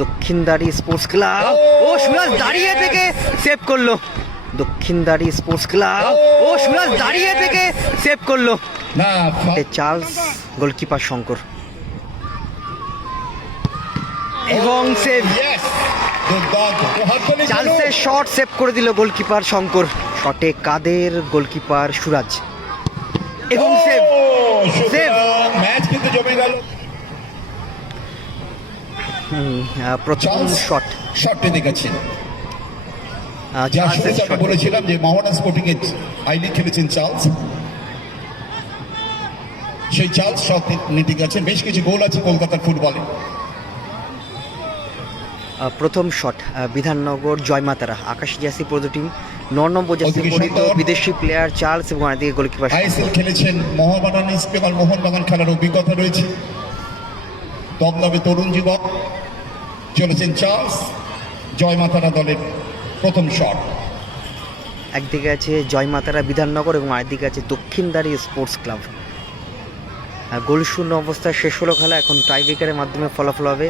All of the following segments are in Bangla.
Dakshindari sports club. ও সুরাজ দাঁড়িয়ে থেকে সেভ করলো। Dakshindari sports club. ও সুরাজ দাঁড়িয়ে থেকে সেভ করলো। চার্লস, গোলকিপার শঙ্কর এবং সেভ। চার্লসের শট সেভ করে দিল গোলকিপার শঙ্কর। শটে কাদের, গোলকিপার সুরাজ এবং সেভ। সেভ। ম্যাচ কিন্তু জমে গেল। প্রথম শটটি দেখেছেন, যা শুরুতে আমি বলেছিলাম যে Mohammedan sporting A I league খেলেছেন চার্লস। সেই চার্লস শট নিতে গেছেন। বেশ কিছু গোল আছে কলকাতার ফুটবলে। প্রথম শট বিধাননগর জয়মাতারা, আকাশ জার্সি পরিহিত টিম, 9 নম্বর জার্সি পরিহিত বিদেশি প্লেয়ার চার্লস এবং আরেকদিকে গোলকিপার। আইএসএল খেলেছেন, মোহামেডান ইস্ট বেঙ্গল মোহনবাগান খেলার অভিজ্ঞতা রয়েছে। দমদমে তরুণ যুবক। চলেছেন চার্লস, জয়মাতারা দলের প্রথম শট। একদিকে আছে জয়মাতারা বিধাননগর এবং আরেকদিকে আছে দক্ষিণদারি স্পোর্টস ক্লাব। গোলশূন্য অবস্থায় শেষ হলো খেলা। এখন টাইব্রেকারের মাধ্যমে ফলাফল হবে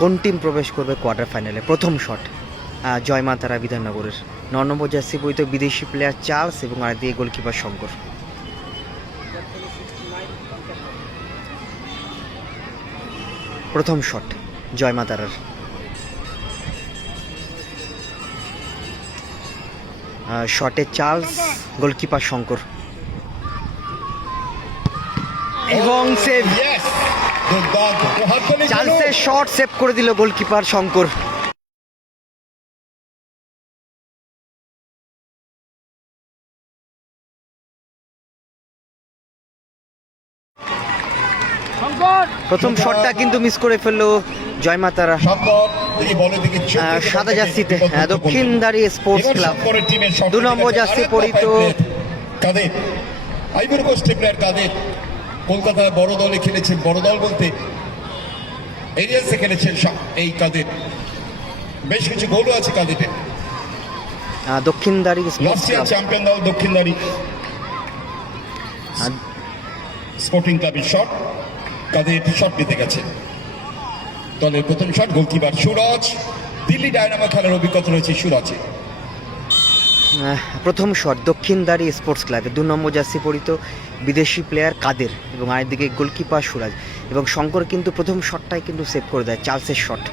কোন টিম প্রবেশ করবে কোয়ার্টার ফাইনালে। প্রথম শট জয়মাতারা বিধাননগরের, 9 নম্বর জার্সি পরিহিত বিদেশি প্লেয়ার চার্লস এবং আরেকদিকে গোলকিপার শঙ্কর। প্রথম শট জয়মাতারার। শটে চার্লস, গোলকিপার শঙ্কর এবং সেভ। চার্লসের শট সেভ করে দিল গোলকিপার শঙ্কর। প্রথম শটটা কিন্তু মিস করে ফেললো জয়মাতারা সাদা জার্সিতে, দক্ষিণদারি স্পোর্টস ক্লাব। 2 নম্বর জার্সি পরিহিত কাদের, আইভরি কোস্টের প্লেয়ার কাদের, কলকাতায় বড় দলে খেলেছেন। বড় দল বলতে এরিয়াসে খেলেছেন এই কাদের। বেশ কিছু গোলও আছে কাদের। দক্ষিণদারি স্পোর্টস ক্লাব, চ্যাম্পিয়ন দল দক্ষিণদারি স্পোর্টিং ক্লাবের শট। কাদের শট নিতে গেছে। দলের প্রথম শট, গোলকিপার সুরাজ। দিল্লি ডায়নামো খেলার অভিজ্ঞতা রয়েছে সুরাজে। প্রথম শট দক্ষিণদারি স্পোর্টস ক্লাবে, 2 নম্বর জার্সি পরিহিত বিদেশি প্লেয়ার কাদের এবং আরেকদিকে গোলকিপার সুরাজ এবং শঙ্কর কিন্তু প্রথম শটটাই কিন্তু সেভ করে দেয় চার্লসের শট।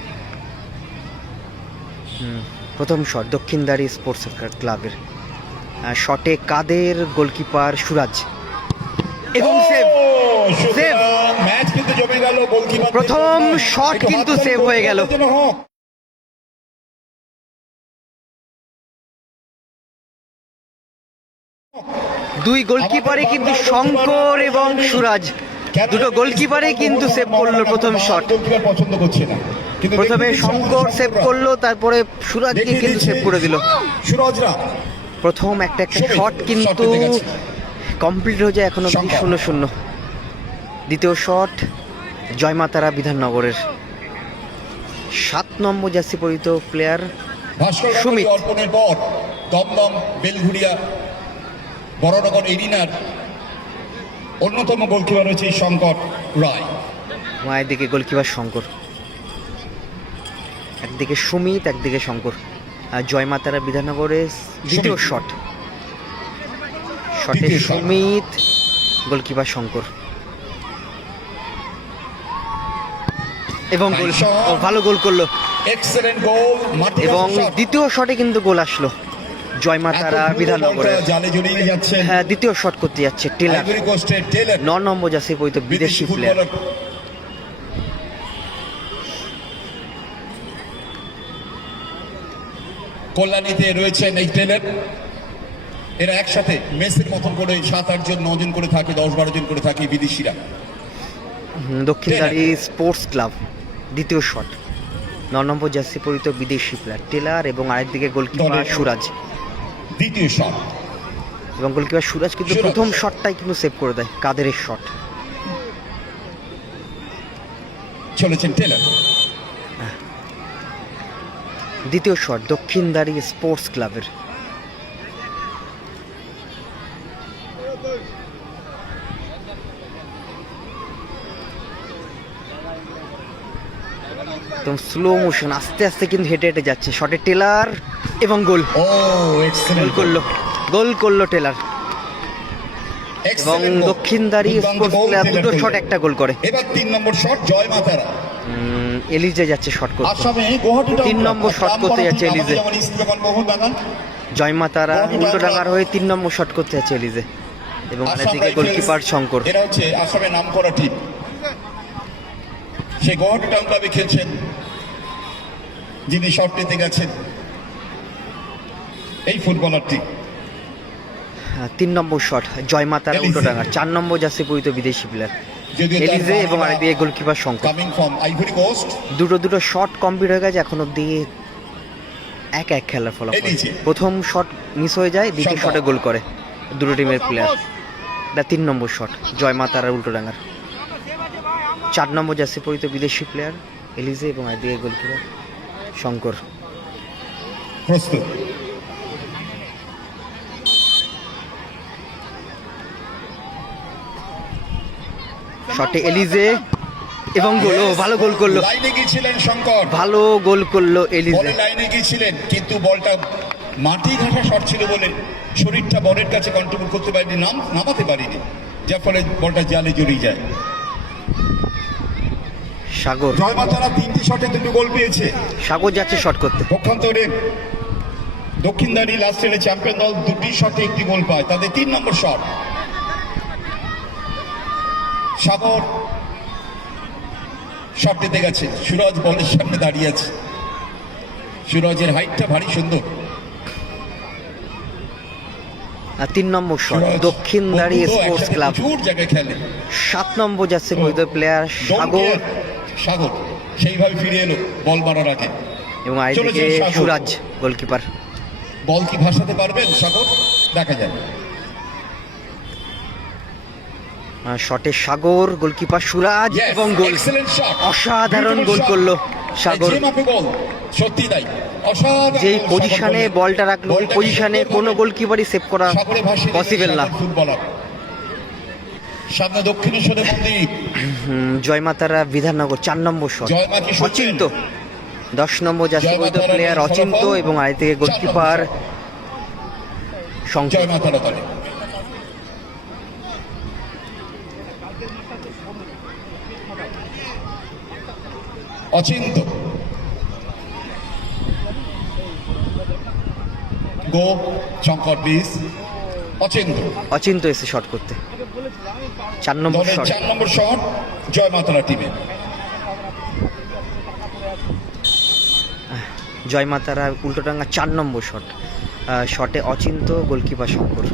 প্রথম শট দক্ষিণদারি স্পোর্টস ক্লাবের, শটে কাদের, গোলকিপার সুরাজ এবং সেভ। সেভ। ম্যাচ কিন্তু জমে গেল। গোলকিপার প্রথম শট কিন্তু সেভ হয়ে গেল। দুই গোলকিপারে কিন্তু শঙ্কর এবং সুরাজ, দুটো গোলকিপারে কিন্তু সেভ করলো প্রথম শট। পছন্দ করছে না, প্রথমে শঙ্কর সেভ করলো, তারপরে সুরাজকে কিন্তু সেভ করে দিল। সুরাজরা প্রথম একটা শট কিন্তু কমপ্লিট হয়ে যায়, এখনো 0-0। দ্বিতীয় শট জয়মাতারা বিধাননগরের, 7 নম্বর জার্সি পরিহিত প্লেয়ার সুমিত। অর্পণের পর দমদম বেলঘুরিয়া বড়নগর এরিনার অন্যতম গোলকিপার হচ্ছে শঙ্কর রায়। মায়ের দিকে গোলকিপার শঙ্কর, একদিকে সুমিত, একদিকে শঙ্কর। জয়মাতারা বিধাননগরের দ্বিতীয় শট, শটে সুমিত, গোলকিপার শঙ্কর এবং গোল, ভালো গোল করলো এবং দ্বিতীয় শটে কিন্তু গোল আসলো জয়মাতারা বিধাননগরে। হ্যাঁ, দ্বিতীয় শট করতে যাচ্ছে টেলার, 9 নম্বর জার্সি পরিহিত বিদেশি প্লেয়ার। কল্যাণীতে রয়েছেন এই টেলার। এরা একসাথে মেসের মতন করে 7-8 জন 9 জন করে থাকে, 10-12 জন করে থাকে বিদেশিরা। দক্ষিণদারি স্পোর্টস ক্লাব, দ্বিতীয় শট, 9 নম্বর জার্সি পরিহিত বিদেশি প্লেয়ার টেলার এবং আরেকদিকে গোলকিপার সুরাজ। দ্বিতীয় শট এবং গোলকিপার সুরাজ কিন্তু প্রথম শটটাই কিন্তু সেভ করে দেয় কাদেরের শট। চলেছেন টেলার। দ্বিতীয় শট দক্ষিণদারি স্পোর্টস ক্লাবের, একদম স্লো মোশন, আস্তে আস্তে কিন্তু হেঁটে হেঁটে যাচ্ছে। শটে টেলার এবং গোল। ও গোল এক্সেলেন্ট করলো টেলার। এবং দক্ষিণদারি স্পোর্টস ক্লাব দুটো শট একটা গোল করে। এবার 3 নম্বর শট জয় মাতারা। এলিজে যাচ্ছে শট করতে। আসামে গুয়াহাটি 3 নম্বর শট করতে যাচ্ছে এলিজে। জয়মাতারা উল্টোডাঙ্গার হয়ে 3 নম্বর শট করতে যাচ্ছে এলিজে। এবং আরেকদিকে গোলকিপার শঙ্কর। এরা হচ্ছে আসামের নাম করা টিম, সে গুয়াহাটি টাউন ক্লাবে খেলছেন, যিনি শট নিতে গেছেন এই ফুটবলারটি। 3 নম্বর শট জয়মাতারা উল্টোডাঙ্গার। 4 নম্বর যাচ্ছে পরিচিত বিদেশি প্লেয়ার এলিজে এবং আরেকদিকে goalkeeper Shankar. Coming from Ivory Coast. দুটো শট কমপ্লিট হয়ে গেছে, এখন অব্দি 1-1 খেলার ফলাফল। প্রথম শট মিস হয়ে যায়, দ্বিতীয় শটে গোল করে দুটো টিমের প্লেয়ার। এটা 3 নম্বর শট জয়মাতারা উল্টোডাঙ্গার। 4 নম্বর যাচ্ছে পরিচিত বিদেশি প্লেয়ার এলিজে এবং আরেকদিকে গোলকিপার শঙ্কর। প্রস্তুত। শটে এলিজে এবং গোল। ভালো গোল করলো, লাইনে গিয়েছিলেন শঙ্কর, ভালো গোল করলো এলিজে। লাইনে গিয়েছিলেন কিন্তু বলটা মাটি ঘাসা শট ছিল বলে শরীরটা বলের কাছে কন্ট্রোল করতে পারেনি, নামাতে পারেনি, যার ফলে বলটা জালে জড়িয়ে যায়। সাগর জয়মাতারা 3টি শটে 2টো গোল পেয়েছে। সাগর যাচ্ছে শট করতে। পক্ষান্তরে দক্ষিণদারি লাস্টের চ্যাম্পিয়ন দল 2টি শটে 1টি গোল পায়, তাদের 3 নম্বর শট। সাগর শট দিতে গেছে, সুরজ বলের সামনে দাঁড়িয়ে আছে। সুরজের হাইটটা ভারী সুন্দর। 3 নম্বর শট দক্ষিণদারি স্পোর্টস ক্লাব। প্রচুর জায়গায় খেলে। 7 নম্বর যাচ্ছে পরিচিত প্লেয়ার সাগর। সাগর সেইভাবে ফিরে এলো বল মারার আগে। এবং আরেকদিকে সুরাজ গোলকিপার। বল কি ভাসাতে পারবেন সাগর, দেখা যায়। শটে সাগর, গোলকিপার সুরাজ এবং গোল। অসাধারণ গোল করলো সাগর। সত্যি তাই, অসাধারণ। যেই পজিশনে বলটা রাখলো ওই পজিশনে কোনো গোলকিপারই সেভ করা পসিবল না। ফুটবলার সামনে দক্ষিণেশ্বরের মন্দির। জয়মাতারা বিধাননগর 4 নম্বর শট অচিন্ত। 10 নম্বর যাচ্ছে প্লেয়ার অচিন্ত এবং আরেকদিকে গোলকিপার শঙ্কর। জয়মাতারা দলে অচিন্ত গো শঙ্কর প্লিজ। অচিন্ত এসে শট করতে। 4 নম্বর শট। 4 নম্বর শট জয়মাতারা টিমে। জয়মাতারা উল্টোডাঙ্গা 4 নম্বর শট। শটে অচিন্ত, গোলকিপার শঙ্কর।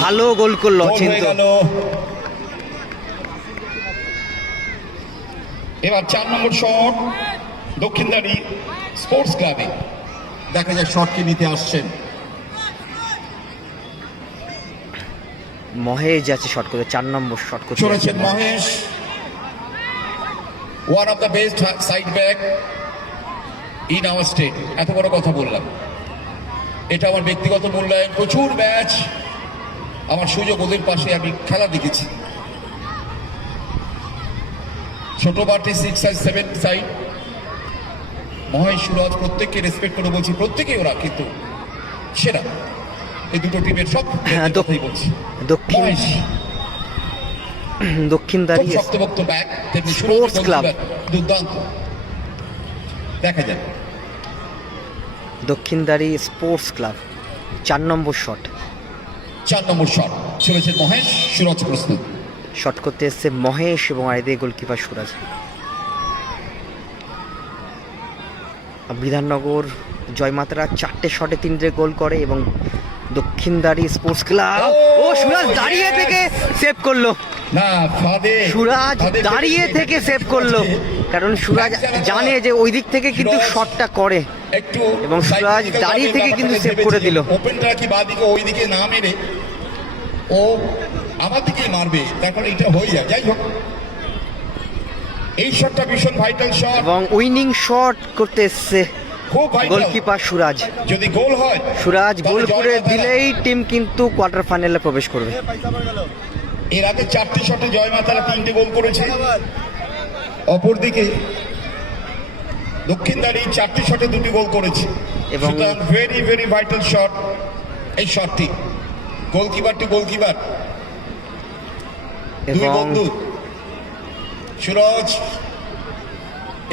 ভালো গোল করলো অচিন্ত। এবার 4 নম্বর শট দক্ষিণদারি স্পোর্টস ক্লাবে। দেখা যায় শট কি নিতে আসছেন। মহেশ যাচ্ছে শট করতে। 4 নম্বর শট করতে চলেছেন Mahesh, one of the best side back in our state. এত বড় কথা বললাম, এটা আমার ব্যক্তিগত মূল্যায়ন। প্রচুর ম্যাচ আমার সুযোগ, ওদের পাশে আমি খেলা দেখেছি। ছোট পার্টি 6 আর 7 সাইড। মহেশ সুরজ প্রত্যেককে রেসপেক্ট করে বলছি, প্রত্যেকেই ওরা কিন্তু সেরা এই দুটো টিমের। সব কথাই বলছি। দক্ষিণদারি শক্তভক্ত ব্যাক, তেমনি স্পোর্টস ক্লাব দুর্দান্ত দেখা যায়। দক্ষিণদারি স্পোর্টস ক্লাব 4 নম্বর শট। 4 নম্বর শট চলেছে মহেশ, সুরজ প্রস্তুত। শট করতে এসছে মহেশ এবং আরেকদিকে গোলকিপার সুরাজ। বিধাননগর জয়মাতারা 4টে শটে 3টে গোল করে এবং দক্ষিণদারি স্পোর্টস ক্লাব ও সুরাজ দাঁড়িয়ে থেকে সেভ করলো। না, সুরাজ দাঁড়িয়ে থেকে সেভ করলো, কারণ সুরাজ জানে যে ওই দিক থেকে কিন্তু শটটা করে এবং সুরাজ দাঁড়িয়ে থেকে কিন্তু সেভ করে দিল। ওপেনটা কি বাদিকে ওই দিকে না মেরে ও আমার দিকে মারবে, তারপরে এটা হয়ে যায়। যাই হোক, এই শটটা ভীষণ ভাইটাল শট এবং উইনিং শট করতে এসছে খুব ভাইটাল। গোলকিপার সুরাজ। যদি গোল হয় সুরাজ গোল তাহলে করে জয়মাতারা। দিলেই টিম কিন্তু কোয়ার্টার ফাইনালে প্রবেশ করবে। এর আগে 4টি শটে জয়মাতারা 3টে গোল করেছে। অপরদিকে দক্ষিণদারি 4টি শটে 2টি গোল করেছে এবং সুতরাং ভেরি ভেরি ভাইটাল শট এই শটটি। গোলকিপার দুই এবং বন্ধু সুরজ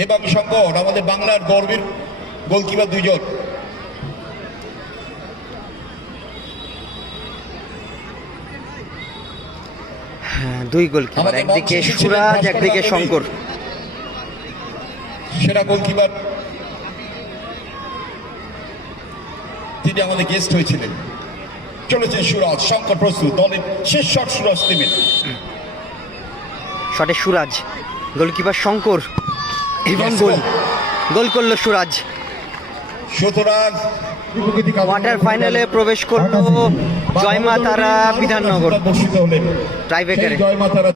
এবং শঙ্কর, আমাদের বাংলার গর্বের গোলকিপার দুইজন। দুই গোলকিপার, আমাদের একদিকে মঞ্চে এসেছিলেন সুরাজ ভাস্কর একদিকে গাঙ্গুলী। শঙ্কর। সেরা গোলকিপার তিনি আমাদের গেস্ট হয়েছিলেন। চলেছেন সুরাজ, শঙ্কর প্রস্তুত, দলের শেষ শট সুরাজ টিমের। শটে সুরাজ, গোলকিপার শঙ্কর এবং Yes, গোল goal. গোল করলো সুরাজ। সুতরাং কোয়ার্টার ফাইনালে প্রবেশ করলো জয়মাতারা বিধাননগর বর্ষিত হলেন টাইব্রেকারে। জয়মাতারা